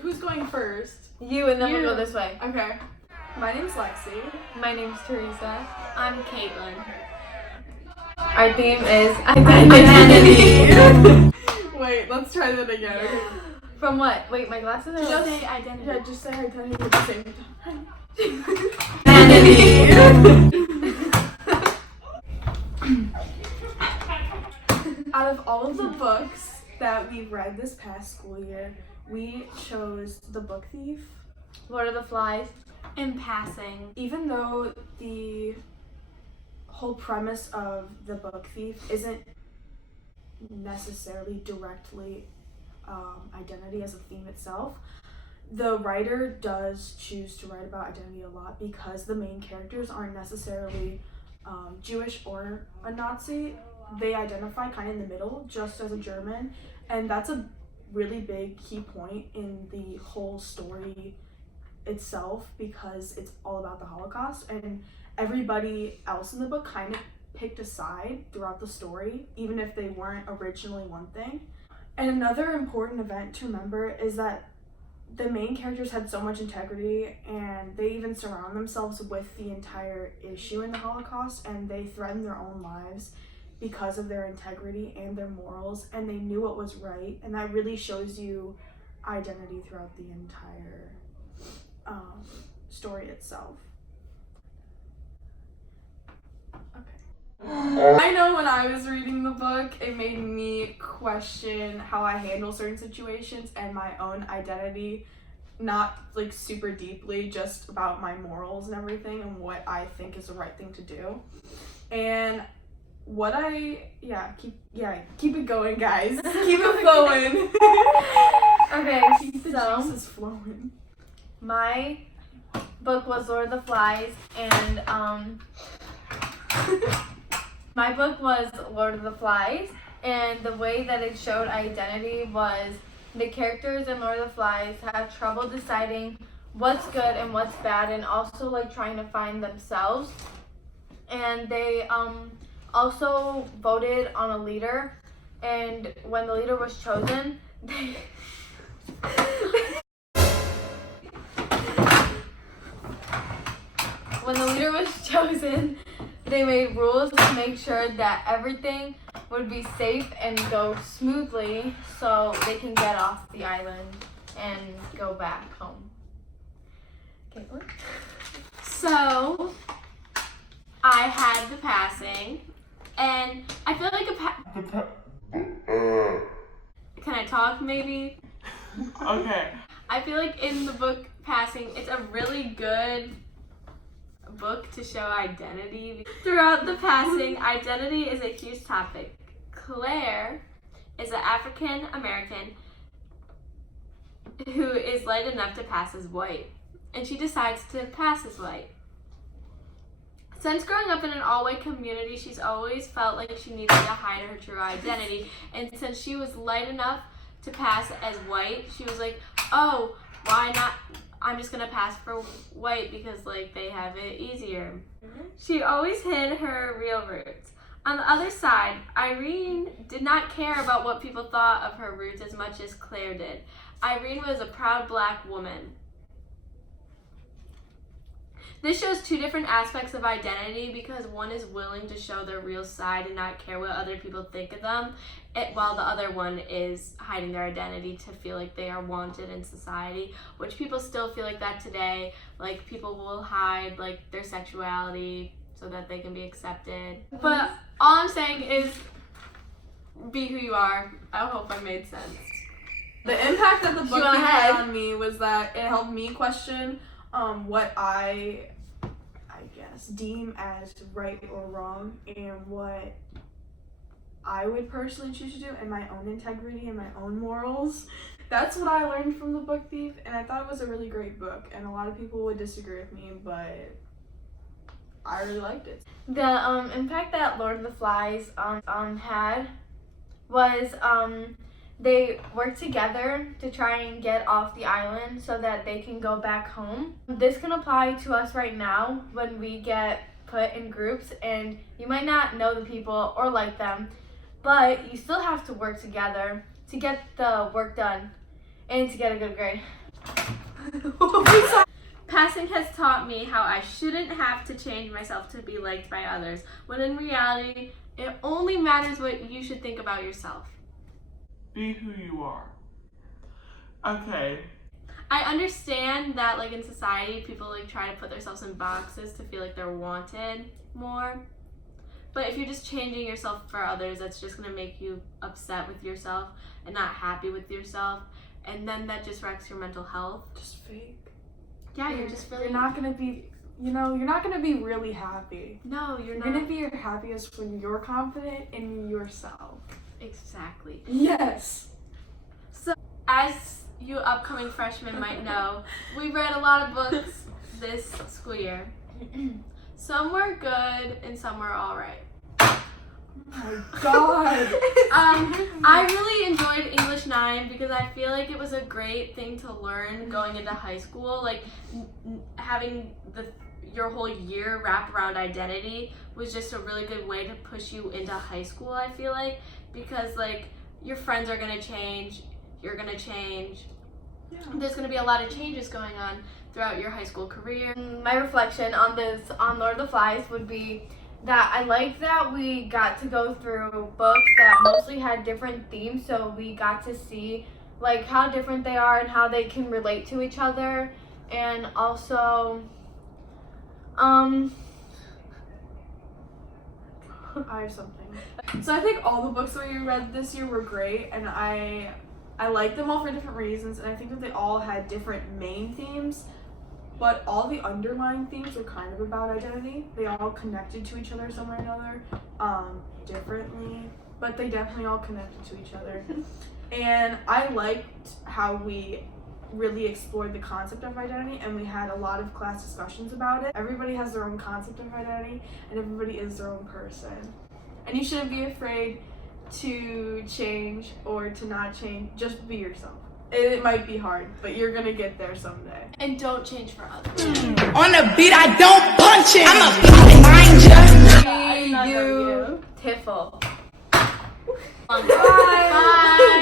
who's going first? You, and then we'll go this way. Okay. My name's Lexi. My name's Teresa. I'm Caitlin. Our theme is Identity. Wait, let's try that again. Okay. From what? Wait, my glasses are. Just say identity. Yeah, just say identity at the same time. Out of all of the books that we've read this past school year, we chose The Book Thief. Lord of the Flies. In passing. Even though the whole premise of The Book Thief isn't necessarily directly identity as a theme itself, the writer does choose to write about identity a lot because the main characters aren't necessarily Jewish or a Nazi. They identify kind of in the middle, just as a German, and that's a really big key point in the whole story itself because it's all about the Holocaust, and everybody else in the book kind of picked a side throughout the story, even if they weren't originally one thing. And another important event to remember is that the main characters had so much integrity, and they even surround themselves with the entire issue in the Holocaust, and they threatened their own lives because of their integrity and their morals, and they knew what was right, and that really shows you identity throughout the entire story itself. Okay. I know when I was reading the book, it made me question how I handle certain situations and my own identity, not like super deeply, just about my morals and everything and what I think is the right thing to do. And what keep it going, guys. Keep it flowing. Okay, Keep the so juices flowing. my book was Lord of the Flies, and my book was Lord of the Flies, and the way that it showed identity was the characters in Lord of the Flies have trouble deciding what's good and what's bad, and also like trying to find themselves. And they also voted on a leader, and when the leader was chosen, they made rules to make sure that everything would be safe and go smoothly so they can get off the island and go back home. Caitlin? So, I had the passing, and I feel like Can I talk maybe? Okay. I feel like in the book Passing, it's a really good book to show identity. Throughout the passing, identity is a huge topic. Claire is an African American who is light enough to pass as white, and she decides to pass as white. Since growing up in an all-white community, she's always felt like she needed to hide her true identity, and since she was light enough to pass as white, she was like, oh, why not? I'm just gonna pass for white because like they have it easier. She always hid her real roots. On the other side, Irene did not care about what people thought of her roots as much as Claire did. Irene was a proud Black woman. This shows two different aspects of identity because one is willing to show their real side and not care what other people think of them, while the other one is hiding their identity to feel like they are wanted in society, which people still feel like that today. Like people will hide like their sexuality so that they can be accepted. But all I'm saying is be who you are. I hope I made sense. The impact that the book Go had ahead. on me was that it helped me question what I guess deem as right or wrong, and what I would personally choose to do, and my own integrity and my own morals. That's what I learned from The Book Thief, and I thought it was a really great book, and a lot of people would disagree with me, but I really liked it. The impact that Lord of the Flies had was they work together to try and get off the island so that they can go back home. This can apply to us right now when we get put in groups, and you might not know the people or like them, but you still have to work together to get the work done and to get a good grade. Passing has taught me how I shouldn't have to change myself to be liked by others, when in reality, it only matters what you should think about yourself. Be who you are. Okay. I understand that, like, in society, people, like, try to put themselves in boxes to feel like they're wanted more. But if you're just changing yourself for others, that's just going to make you upset with yourself and not happy with yourself. And then that just wrecks your mental health. Just fake. Yeah, you're just really... You're not gonna be, you're not gonna be really happy. No, you're You're not. gonna be your happiest when you're confident in yourself. Exactly. Yes. So, as you upcoming freshmen might know, we read a lot of books this school year. Some were good and some were alright. Oh my god. I really enjoyed English 9 because I feel like it was a great thing to learn going into high school. Like, having your whole year wrap around identity was just a really good way to push you into high school, I feel like. Because, like, your friends are going to change, you're going to change. Yeah. There's going to be a lot of changes going on throughout your high school career. My reflection on Lord of the Flies would be that I like that we got to go through books that mostly had different themes, so we got to see like how different they are and how they can relate to each other, and also I have something. So I think all the books that we read this year were great, and I liked them all for different reasons, and I think that they all had different main themes, but all the underlying themes were kind of about identity. They all connected to each other some way or another, differently, but they definitely all connected to each other. And I liked how we really explored the concept of identity, and we had a lot of class discussions about it. Everybody has their own concept of identity, and everybody is their own person. And you shouldn't be afraid to change or to not change. Just be yourself. It might be hard, but you're gonna get there someday. And don't change for others. On the beat, I don't punch it. I'm a mind ya. beautiful. Bye. Bye.